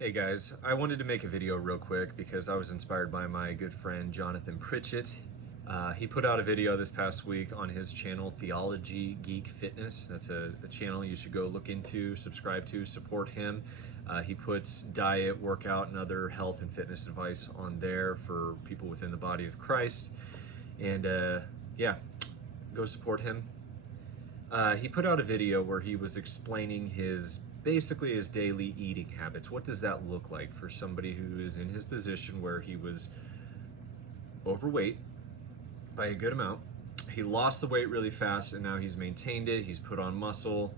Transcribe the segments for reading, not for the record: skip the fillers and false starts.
Hey guys, I wanted to make a video real quick because I was inspired by my good friend Johnathan Pritchett. He put out a video this past week on his channel, Theology Geek Fitness. That's a channel you should go look into, subscribe to, support him. He puts diet, workout, and other health and fitness advice on there for people within the body of Christ. And yeah, go support him. He put out a video where he was explaining basically his daily eating habits. What does that look like for somebody who is in his position where he was overweight by a good amount? He lost the weight really fast and now he's maintained it. He's put on muscle.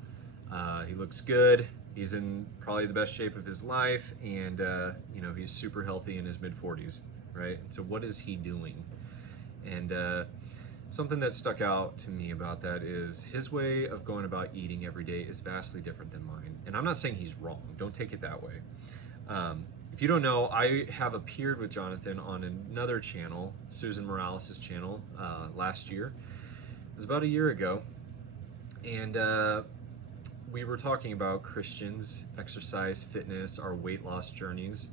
He looks good. He's in probably the best shape of his life, and you know, he's super healthy in his mid-40s, right? And so what is he doing? And something that stuck out to me about that is his way of going about eating every day is vastly different than mine. And I'm not saying he's wrong, don't take it that way. If you don't know, I have appeared with Johnathan on another channel, Susan Morales' channel, last year. It was about a year ago. And we were talking about Christians, exercise, fitness, our weight loss journeys.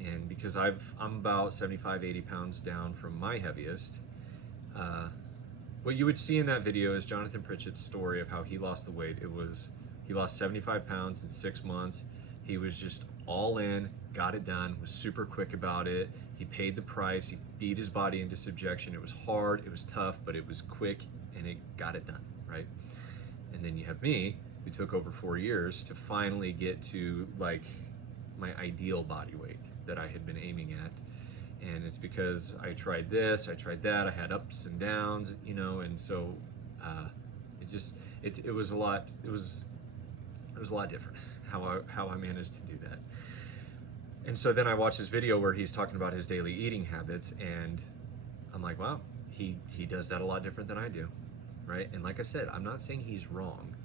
And because I'm about 75, 80 pounds down from my heaviest, what you would see in that video is Johnathan Pritchett's story of how he lost the weight. He lost 75 pounds in 6 months. He was just all in, got it done, was super quick about it. He paid the price, he beat his body into subjection. It was hard, it was tough, but it was quick and it got it done, right? And then you have me, who took over 4 years to finally get to like my ideal body weight that I had been aiming at. And it's because I tried this, I tried that, I had ups and downs, you know, and so it was a lot different how I managed to do that. And so then I watched his video where he's talking about his daily eating habits, and I'm like, wow, he does that a lot different than I do, right? And like I said, I'm not saying he's wrong.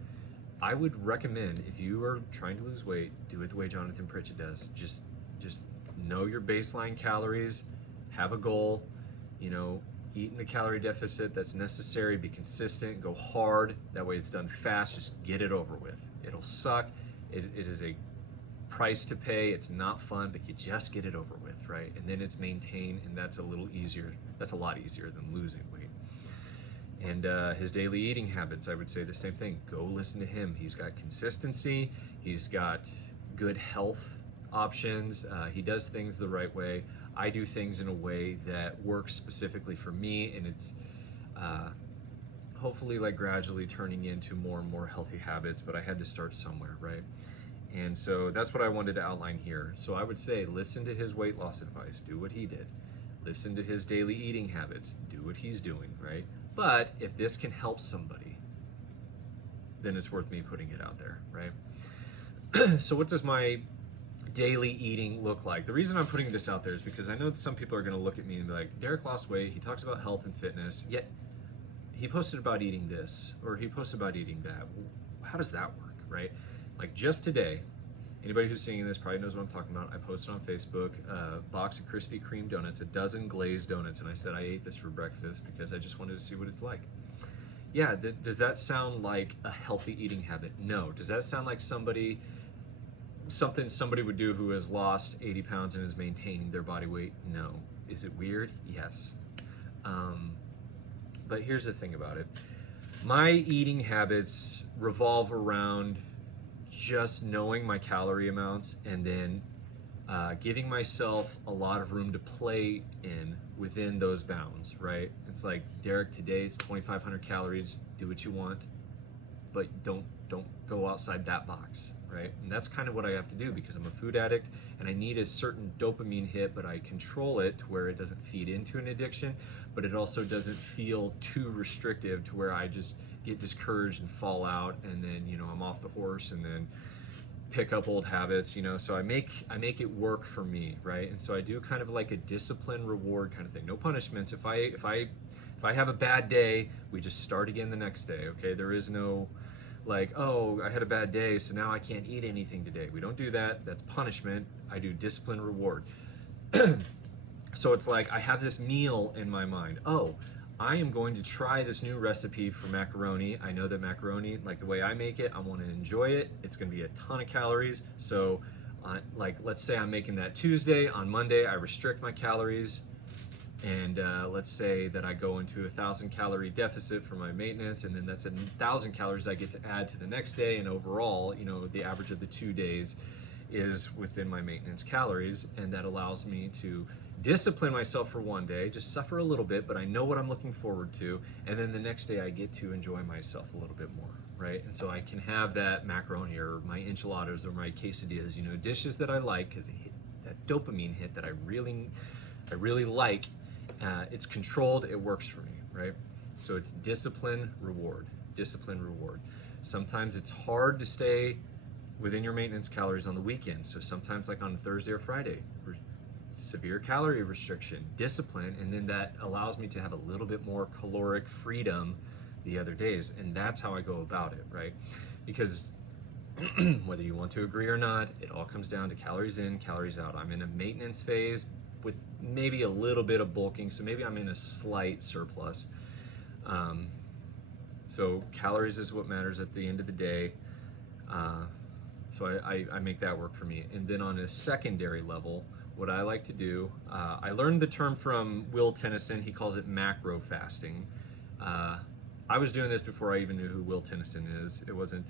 I would recommend, if you are trying to lose weight, do it the way Johnathan Pritchett does. Just know your baseline calories, have a goal, you know, eat in the calorie deficit that's necessary, be consistent, go hard. That way it's done fast, just get it over with. It'll suck. It is a price to pay. It's not fun, but you just get it over with, right? And then it's maintained, and that's a little easier. That's a lot easier than losing weight. And his daily eating habits, I would say the same thing. Go listen to him. He's got consistency. He's got good health options. He does things the right way. I do things in a way that works specifically for me, and it's hopefully like gradually turning into more and more healthy habits, but I had to start somewhere, right? And so that's what I wanted to outline here. So I would say listen to his weight loss advice, do what he did. Listen to his daily eating habits, do what he's doing, right? But if this can help somebody, then it's worth me putting it out there, right? So what does my daily eating look like? The reason I'm putting this out there is because I know that some people are going to look at me and be like, Derek lost weight, he talks about health and fitness, yet he posted about eating this, or he posted about eating that. How does that work, right? Like just today, anybody who's seeing this probably knows what I'm talking about. I posted on Facebook a box of Krispy Kreme donuts, a dozen glazed donuts, and I said I ate this for breakfast because I just wanted to see what it's like. Yeah, does that sound like a healthy eating habit? No. Does that sound like something somebody would do who has lost 80 pounds and is maintaining their body weight? No. Is it weird? Yes. But here's the thing about it. My eating habits revolve around just knowing my calorie amounts and then giving myself a lot of room to play within those bounds, right? It's like, Derek, today's 2,500 calories, do what you want, but don't go outside that box, right? And that's kind of what I have to do because I'm a food addict and I need a certain dopamine hit, but I control it to where it doesn't feed into an addiction, but it also doesn't feel too restrictive to where I just get discouraged and fall out, and then, you know, I'm off the horse and then pick up old habits, you know. So I make it work for me, right? And so I do kind of like a discipline reward kind of thing. No punishments. If I have a bad day, we just start again the next day, okay? There is no like, oh, I had a bad day, so now I can't eat anything today. We don't do that. That's punishment. I do discipline reward. So it's like I have this meal in my mind. Oh, I am going to try this new recipe for macaroni. I know that macaroni, like the way I make it, I want to enjoy it. It's going to be a ton of calories. So like let's say I'm making that Tuesday, on Monday I restrict my calories, and let's say that I go into 1,000 calorie deficit for my maintenance, and then that's 1,000 calories I get to add to the next day, and overall, you know, the average of the 2 days is within my maintenance calories, and that allows me to discipline myself for one day, just suffer a little bit, but I know what I'm looking forward to, and then the next day I get to enjoy myself a little bit more, right? And so I can have that macaroni or my enchiladas or my quesadillas, you know, dishes that I like, because that dopamine hit that I really like. It's controlled, it works for me, right? So it's discipline, reward, discipline, reward. Sometimes it's hard to stay within your maintenance calories on the weekend. So sometimes, like on a Thursday or Friday, severe calorie restriction, discipline, and then that allows me to have a little bit more caloric freedom the other days. And that's how I go about it, right? Because whether you want to agree or not, it all comes down to calories in, calories out. I'm in a maintenance phase with maybe a little bit of bulking, so maybe I'm in a slight surplus. So calories is what matters at the end of the day. So I make that work for me. And then on a secondary level, what I like to do, I learned the term from Will Tennyson. He calls it macro fasting. I was doing this before I even knew who Will Tennyson is. It wasn't,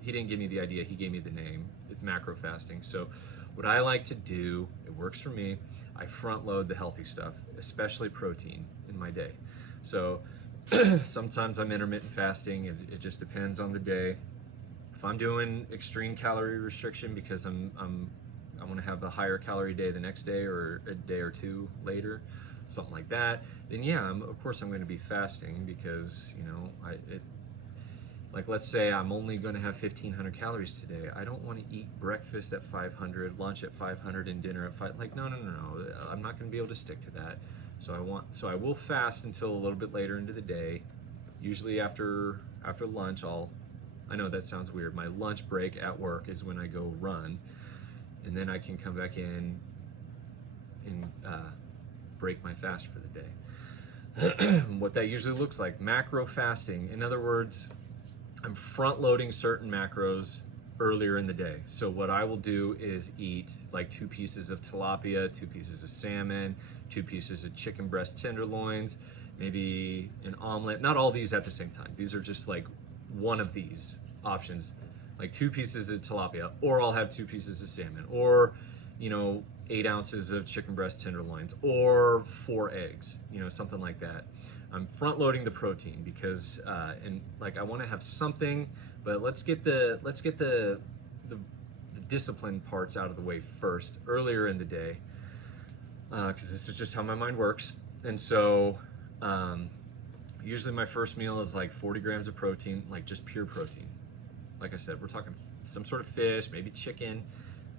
he didn't give me the idea, he gave me the name. It's macro fasting. So what I like to do, it works for me, I front load the healthy stuff, especially protein in my day. So sometimes I'm intermittent fasting, it just depends on the day. If I'm doing extreme calorie restriction because I want to have a higher calorie day the next day or a day or two later, something like that, then yeah, of course I'm going to be fasting, because, you know, like let's say I'm only going to have 1,500 calories today. I don't want to eat breakfast at 500, lunch at 500, and dinner at 5. Like, no. I'm not going to be able to stick to that. So I will fast until a little bit later into the day. Usually after lunch, I know that sounds weird. My lunch break at work is when I go run, and then I can come back in and break my fast for the day. What that usually looks like, macro fasting. In other words, I'm front loading certain macros earlier in the day. So what I will do is eat like 2 pieces of tilapia, 2 pieces of salmon, 2 pieces of chicken breast tenderloins, maybe an omelet. Not all these at the same time. These are just like one of these options, like 2 pieces of tilapia, or I'll have 2 pieces of salmon, or, you know, 8 ounces of chicken breast tenderloins, or 4 eggs, you know, something like that. I'm front loading the protein because, and like I want to have something, but let's get the discipline parts out of the way first, earlier in the day, because this is just how my mind works. And so usually my first meal is like 40 grams of protein, like just pure protein. Like I said, we're talking some sort of fish, maybe chicken,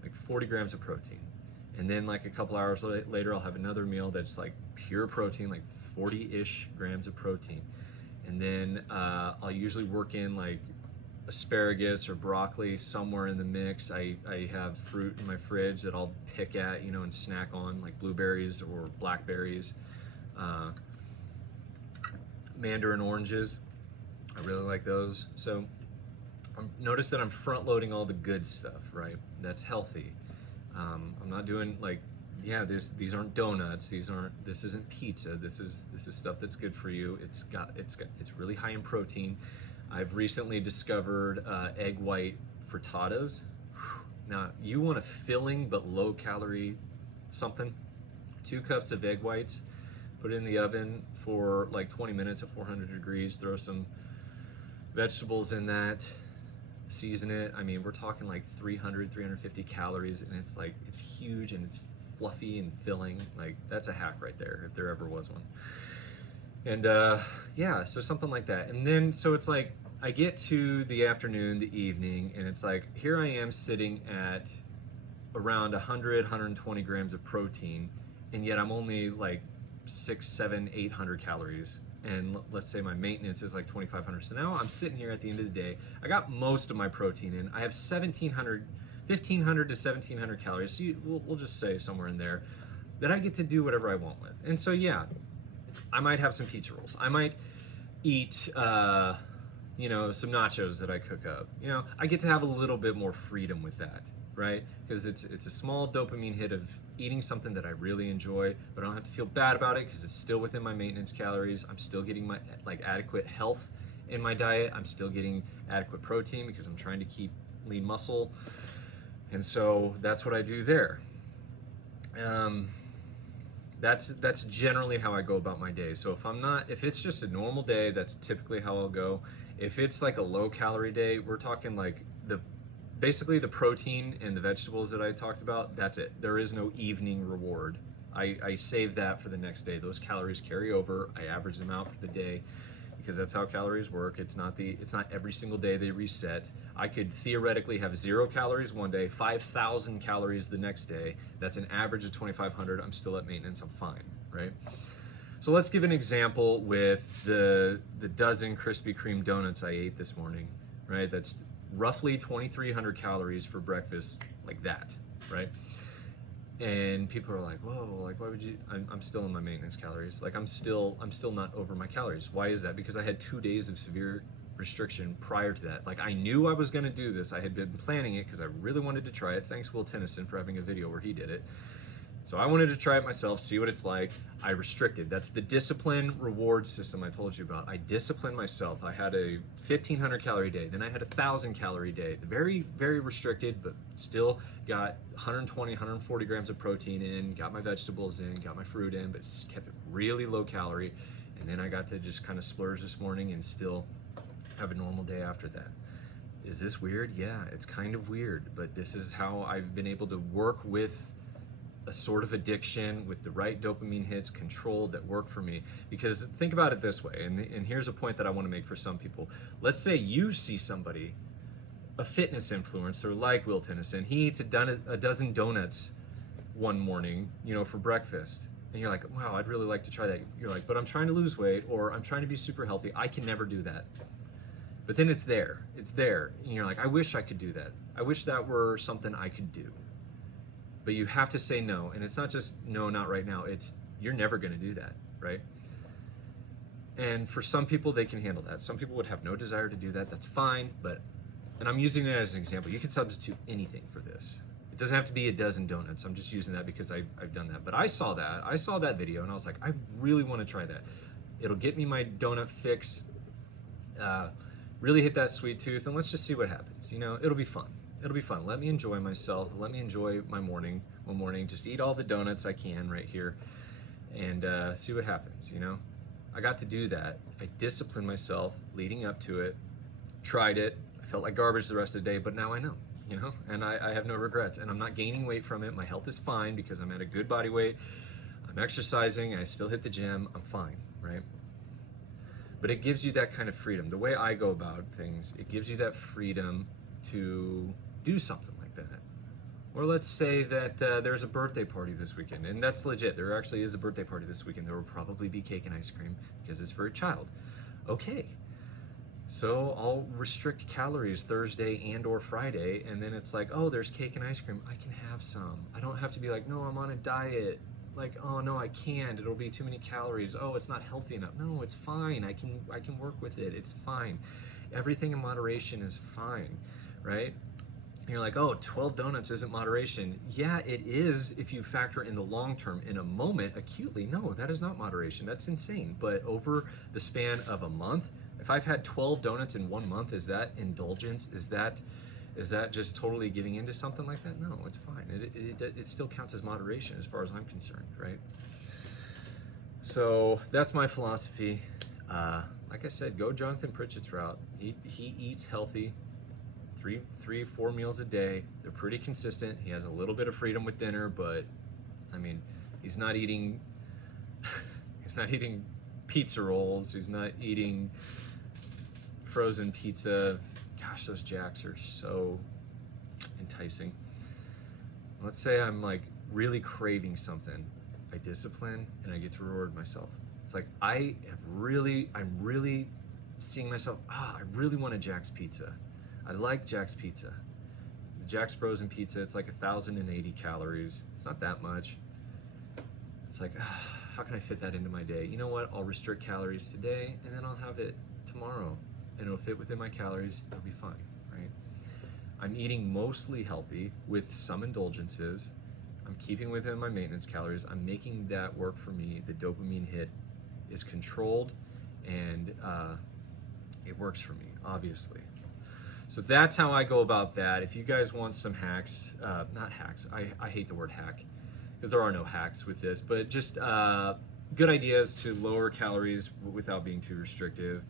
like 40 grams of protein. And then like a couple hours later, I'll have another meal that's like pure protein, like 40-ish grams of protein. And then I'll usually work in like asparagus or broccoli somewhere in the mix. I have fruit in my fridge that I'll pick at, you know, and snack on, like blueberries or blackberries, mandarin oranges. I really like those. So notice that I'm front loading all the good stuff, right? That's healthy. I'm not doing like, yeah, these aren't donuts. This isn't pizza. This is stuff that's good for you. It's really high in protein. I've recently discovered egg white frittatas. Now, you want a filling but low calorie something. 2 cups of egg whites, put it in the oven for like 20 minutes at 400 degrees. Throw some vegetables in that. Season it. I mean, we're talking like 350 calories, and it's huge and it's fluffy and filling. Like, that's a hack right there, if there ever was one. And yeah, so something like that. And then so it's like I get to the afternoon, the evening, and it's like here I am sitting at around 120 grams of protein, and yet I'm only like 600, 700, 800 calories. And let's say my maintenance is like 2,500. So now I'm sitting here at the end of the day. I got most of my protein in. I have 1,500 to 1,700 calories. So we'll just say somewhere in there that I get to do whatever I want with. And so yeah, I might have some pizza rolls. I might eat, you know, some nachos that I cook up. You know, I get to have a little bit more freedom with that, right? Because it's a small dopamine hit of eating something that I really enjoy, but I don't have to feel bad about it because it's still within my maintenance calories. I'm still getting my adequate health in my diet. I'm still getting adequate protein because I'm trying to keep lean muscle. And so that's what I do there. That's generally how I go about my day. So if it's just a normal day, that's typically how I'll go. If it's like a low calorie day, we're talking like basically the protein and the vegetables that I talked about, that's it. There is no evening reward. I save that for the next day. Those calories carry over. I average them out for the day because that's how calories work. It's not every single day they reset. I could theoretically have 0 calories one day, 5,000 calories the next day. That's an average of 2,500. I'm still at maintenance. I'm fine, right? So let's give an example with the dozen Krispy Kreme donuts I ate this morning, right? That's roughly 2,300 calories for breakfast, like that, right? And people are like, whoa, like why would you? I'm still in my maintenance calories. Like I'm still not over my calories. Why is that? Because I had 2 days of severe restriction prior to that. Like I knew I was gonna do this. I had been planning it because I really wanted to try it. Thanks Will Tennyson for having a video where he did it. So I wanted to try it myself, see what it's like. I restricted. That's the discipline reward system I told you about. I disciplined myself. I had a 1,500 calorie day. Then I had a 1,000 calorie day. Very, very restricted, but still got 120, 140 grams of protein in, got my vegetables in, got my fruit in, but kept it really low calorie. And then I got to just kind of splurge this morning and still have a normal day after that. Is this weird? Yeah, it's kind of weird, but this is how I've been able to work with a sort of addiction with the right dopamine hits controlled that work for me. Because think about it this way, and here's a point that I want to make for some people. Let's say you see somebody, a fitness influencer like Will Tennyson, he eats a dozen donuts one morning, for breakfast. And you're like, wow, I'd really like to try that. You're like, but I'm trying to lose weight or I'm trying to be super healthy. I can never do that. But then it's there. And you're like, I wish I could do that. I wish that were something I could do. But you have to say no, and it's not just no, not right now. It's you're never going to do that, right? And for some people, they can handle that. Some people would have no desire to do that. That's fine, and I'm using it as an example. You can substitute anything for this. It doesn't have to be a dozen donuts. I'm just using that because I've done that. But I saw that video, and I was like, I really want to try that. It'll get me my donut fix, really hit that sweet tooth, and let's just see what happens. It'll be fun. It'll be fun. Let me enjoy myself. Let me enjoy my morning. One morning, just eat all the donuts I can right here and see what happens, I got to do that. I disciplined myself leading up to it, tried it. I felt like garbage the rest of the day, but now I know, and I have no regrets. And I'm not gaining weight from it. My health is fine because I'm at a good body weight. I'm exercising. I still hit the gym. I'm fine, right? But it gives you that kind of freedom. The way I go about things, it gives you that freedom to do something like that. Or let's say that there's a birthday party this weekend, and that's legit. There actually is a birthday party this weekend. There will probably be cake and ice cream because it's for a child. Okay, so I'll restrict calories Thursday and or Friday, and then it's like, oh, there's cake and ice cream. I can have some. I don't have to be like, no, I'm on a diet. Like, oh no, I can't. It'll be too many calories. Oh, it's not healthy enough. No, it's fine. I can work with it. It's fine. Everything in moderation is fine, right? And you're like, oh, 12 donuts isn't moderation. Yeah, it is if you factor in the long term. In a moment, acutely, no, that is not moderation. That's insane. But over the span of a month, if I've had 12 donuts in 1 month, is that indulgence? Is that just totally giving into something like that? No, it's fine. It still counts as moderation as far as I'm concerned, right? So that's my philosophy. Like I said, go Johnathan Pritchett's route. He eats healthy. 4 meals a day. They're pretty consistent. He has a little bit of freedom with dinner, but I mean, he's not eating pizza rolls. He's not eating frozen pizza. Gosh, those Jacks are so enticing. Let's say I'm like really craving something. I discipline and I get to reward myself. It's like I'm really seeing myself, I really want a Jack's pizza. I like Jack's pizza. The Jack's frozen pizza, it's like 1,080 calories. It's not that much. It's like, how can I fit that into my day? You know what? I'll restrict calories today, and then I'll have it tomorrow, and it'll fit within my calories. It'll be fine, right? I'm eating mostly healthy with some indulgences. I'm keeping within my maintenance calories. I'm making that work for me. The dopamine hit is controlled, and it works for me, obviously. So that's how I go about that. If you guys want some hacks, not hacks, I hate the word hack, because there are no hacks with this, but just good ideas to lower calories without being too restrictive.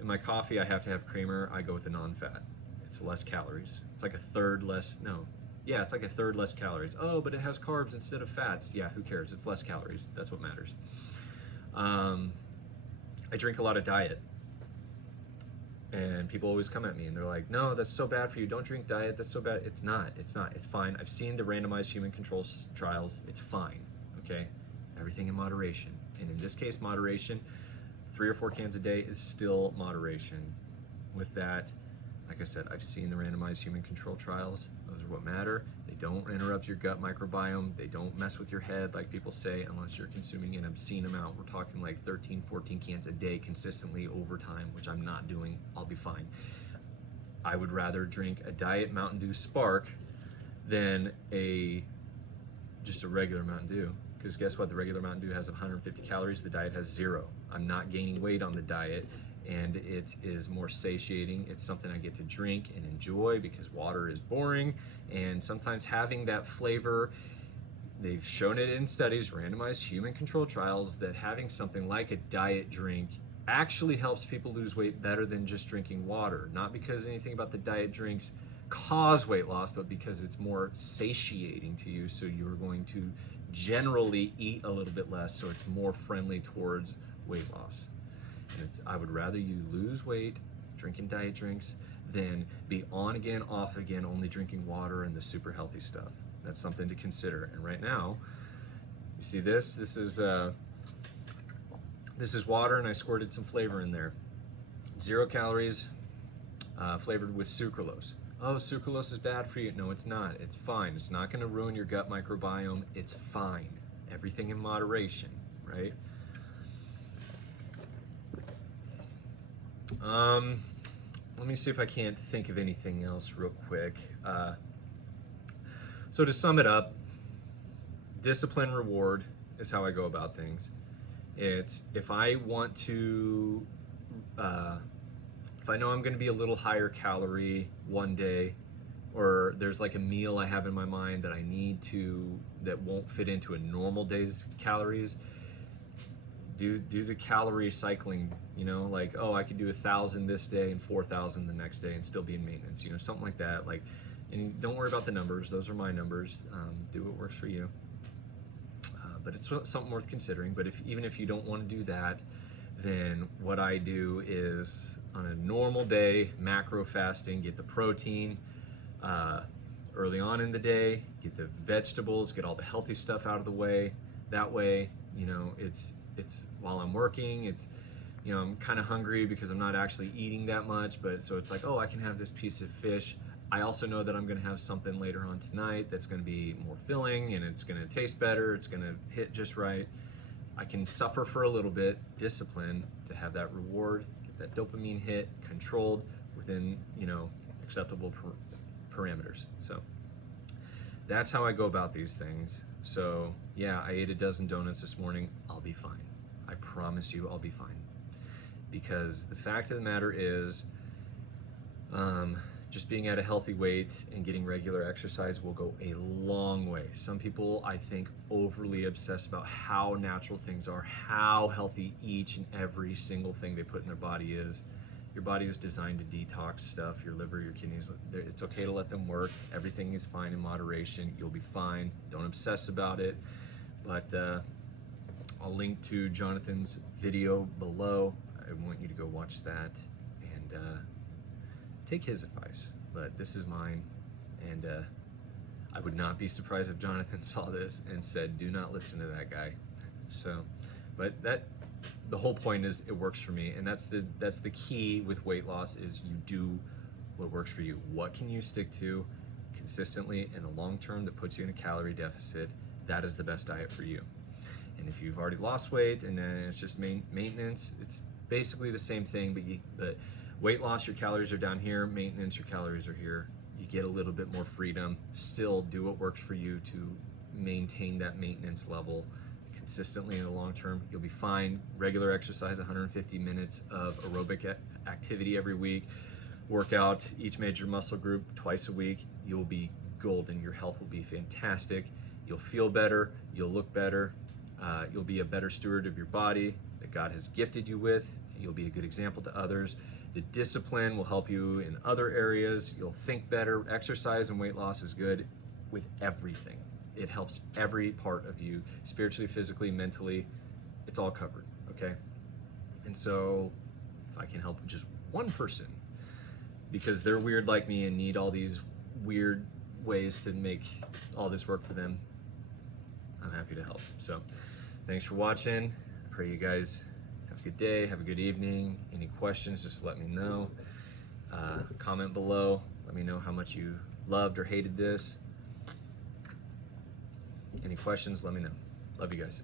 In my coffee, I have to have creamer. I go with the non-fat. It's less calories. It's like a third less, no. Yeah, it's like a third less calories. Oh, but it has carbs instead of fats. Yeah, who cares? It's less calories. That's what matters. I drink a lot of diet. And people always come at me and they're like, no, that's so bad for you. Don't drink diet. That's so bad. It's not. It's not. It's fine. I've seen the randomized human control trials. It's fine. Okay? Everything in moderation. And in this case, moderation, 3 or 4 cans a day is still moderation. With that, like I said, I've seen the randomized human control trials. Those are what matter. They don't interrupt your gut microbiome. They don't mess with your head like people say unless you're consuming an obscene amount. We're talking like 13, 14 cans a day consistently over time, which I'm not doing. I'll be fine. I would rather drink a Diet Mountain Dew Spark than just a regular Mountain Dew. Because guess what? The regular Mountain Dew has 150 calories. The diet has 0. I'm not gaining weight on the diet, and it is more satiating. It's something I get to drink and enjoy because water is boring, and sometimes having that flavor, they've shown it in studies, randomized human control trials, that having something like a diet drink actually helps people lose weight better than just drinking water. Not because anything about the diet drinks cause weight loss, but because it's more satiating to you, so you're going to generally eat a little bit less, so it's more friendly towards weight loss. And I would rather you lose weight drinking diet drinks than be on again, off again, only drinking water and the super healthy stuff. That's something to consider. And right now, you see this? This is water, and I squirted some flavor in there. 0 calories, flavored with sucralose. Oh, sucralose is bad for you. No, it's not. It's fine. It's not going to ruin your gut microbiome. It's fine. Everything in moderation, right? Let me see if I can't think of anything else real quick. So to sum it up, discipline reward is how I go about things. It's if I want to, if I know I'm going to be a little higher calorie one day, or there's like a meal I have in my mind that I need to, that won't fit into a normal day's calories, do the calorie cycling, you know, like, oh, I could do 1,000 this day and 4,000 the next day and still be in maintenance, you know, something like that. Like, and don't worry about the numbers. Those are my numbers. Do what works for you. But it's something worth considering. But even if you don't want to do that, then what I do is on a normal day, macro fasting, get the protein early on in the day, get the vegetables, get all the healthy stuff out of the way. That way, you know, it's while I'm working, it's, you know, I'm kind of hungry because I'm not actually eating that much, but so it's like, oh, I can have this piece of fish. I also know that I'm going to have something later on tonight that's going to be more filling, and it's going to taste better. It's going to hit just right. I can suffer for a little bit, discipline to have that reward, get that dopamine hit controlled within, you know, acceptable parameters. So that's how I go about these things. So yeah, I ate a dozen donuts this morning. I'll be fine. I promise you I'll be fine. Because the fact of the matter is, just being at a healthy weight and getting regular exercise will go a long way. Some people, I think, overly obsess about how natural things are, how healthy each and every single thing they put in their body is. Your body is designed to detox stuff, your liver, your kidneys. It's okay to let them work. Everything is fine in moderation. You'll be fine. Don't obsess about it. But I'll link to Jonathan's video below. I want you to go watch that and take his advice. But this is mine, and I would not be surprised if Jonathan saw this and said, do not listen to that guy. So, but the whole point is it works for me, and that's the key with weight loss, is you do what works for you. What can you stick to consistently in the long term that puts you in a calorie deficit? That is the best diet for you. And if you've already lost weight and then it's just maintenance, it's basically the same thing, but weight loss, your calories are down here. Maintenance, your calories are here. You get a little bit more freedom, still do what works for you to maintain that maintenance level consistently in the long term. You'll be fine. Regular exercise, 150 minutes of aerobic activity every week. Work out each major muscle group twice a week. You'll be golden. Your health will be fantastic. You'll feel better. You'll look better. You'll be a better steward of your body that God has gifted you with. You'll be a good example to others. The discipline will help you in other areas. You'll think better. Exercise and weight loss is good with everything. It helps every part of you, spiritually, physically, mentally. It's all covered, okay? And so if I can help just one person, because they're weird like me and need all these weird ways to make all this work for them, I'm happy to help. So thanks for watching. I pray you guys have a good day, have a good evening. Any questions, just let me know. Comment below. Let me know how much you loved or hated this. Any questions, let me know. Love you guys.